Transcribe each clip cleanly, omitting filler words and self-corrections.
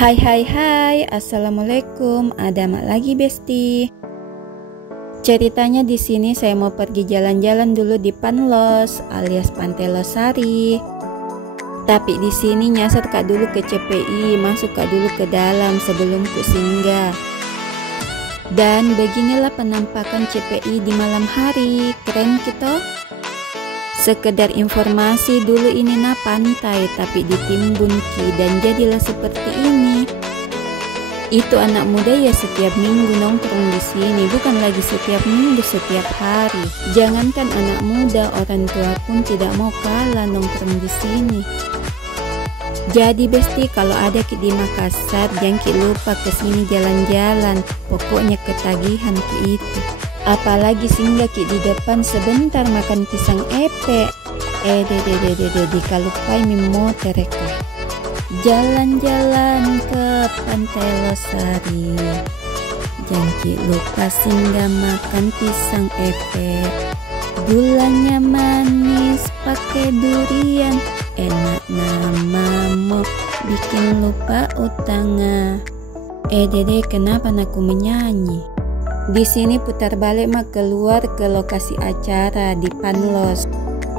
Hai hai hai, assalamualaikum. Ada mak lagi besti. Ceritanya di sini saya mau pergi jalan-jalan dulu di Panlos alias Pantai Losari. Tapi di sini nyasar kak dulu ke CPI, masuk kak dulu ke dalam sebelum ku singgah. Dan beginilah penampakan CPI di malam hari, keren gitu. Sekedar informasi, dulu ini pantai tapi ditimbun ki dan jadilah seperti ini. Itu anak muda ya setiap minggu nongkrong di sini, bukan lagi setiap minggu, setiap hari. Jangankan anak muda, orang tua pun tidak mau kalah nongkrong di sini. Jadi besti, kalau ada ki di Makassar, jangan ki lupa kesini jalan-jalan. Pokoknya ketagihan ki itu. Apalagi singgah ki di depan sebentar makan pisang epek. Di kalupai mimote reka. Jalan-jalan ke Pantai Losari. Jangan ki lupa singgah makan pisang epek. Gulanya manis pakai durian. Enak namamu bikin lupa utangnya. Dede, kenapa aku menyanyi? Di sini putar balik mah keluar ke lokasi acara di Panlos.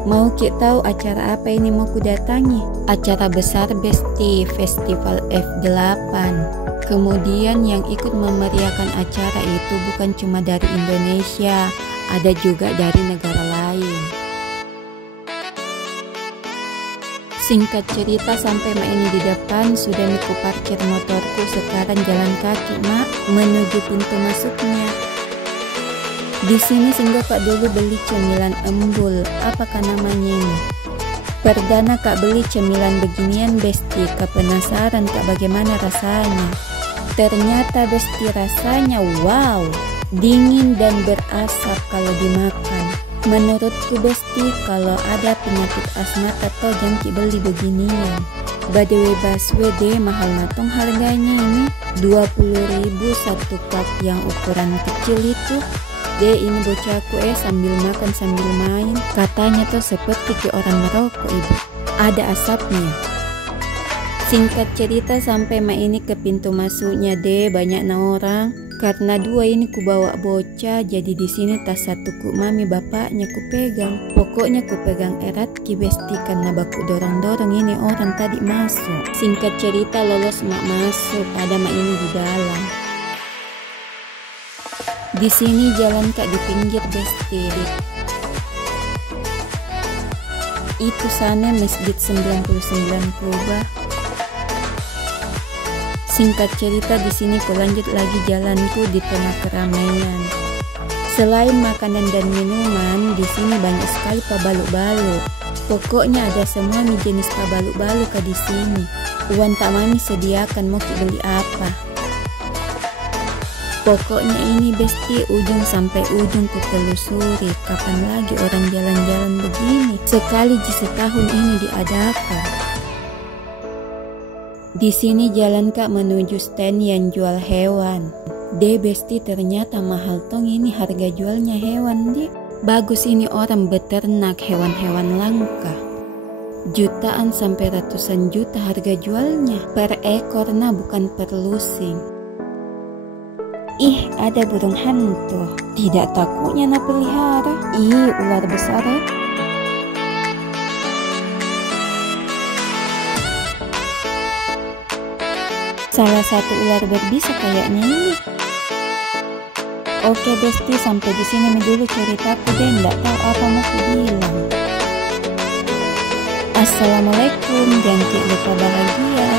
Mau kita tahu acara apa ini mau ku datangi? Acara besar besti, Festival F8. Kemudian yang ikut memeriahkan acara itu bukan cuma dari Indonesia, ada juga dari negara lain. Singkat cerita, sampai mak ini di depan, sudah miku parkir motorku, sekarang jalan kaki mak menuju pintu masuknya. Di sini singgah kak dulu beli cemilan embul, apakah namanya ini? Perdana kak beli cemilan beginian besti, kak penasaran kak bagaimana rasanya? Ternyata besti rasanya wow, dingin dan berasap kalau dimakan. Menurutku besti, kalau ada penyakit asma atau jangki beli beginian. By the way baswe deh, mahal natong harganya ini 20.000 satu cup yang ukuran kecil itu. Deh ini bocahku sambil makan sambil main. Katanya tuh seperti ke orang merokok ibu, ada asapnya. Singkat cerita sampai mak ini ke pintu masuknya deh, banyak orang. Karena dua ini ku bawa bocah, jadi di sini tas satu ku mami bapaknya ku pegang. Pokoknya ku pegang erat ki besti karena baku dorong-dorong ini orang tadi masuk. Singkat cerita lolos mak masuk, ada mak ini di dalam. Di sini jalan kak di pinggir besti. Itu sana Masjid 99 Kubah. Singkat cerita di sini ku lanjut lagi jalanku di tengah keramaian. Selain makanan dan minuman, di sini banyak sekali pabaluk-baluk. Pokoknya ada semua nih jenis pabaluk-baluk di sini. Uang tak mami sediakan mau beli apa. Pokoknya ini besti ujung sampai ujung ku telusuri. Kapan lagi orang jalan-jalan begini? Sekali di setahun ini diadakan. Di sini jalan kak menuju stand yang jual hewan. Deh besti, ternyata mahal tong ini harga jualnya hewan deh. Bagus ini orang beternak hewan-hewan langka. Jutaan sampai ratusan juta harga jualnya per ekor, nah bukan per lusing. Ih, ada burung hantu. Tidak takutnya nak pelihara. Ih, ular besar ya. Salah satu ular berbisa kayaknya ini. Oke besti, sampai di sini dulu ceritaku deh, nggak tahu apa mau ku bilang. Assalamualaikum, jangan lupa bahagia.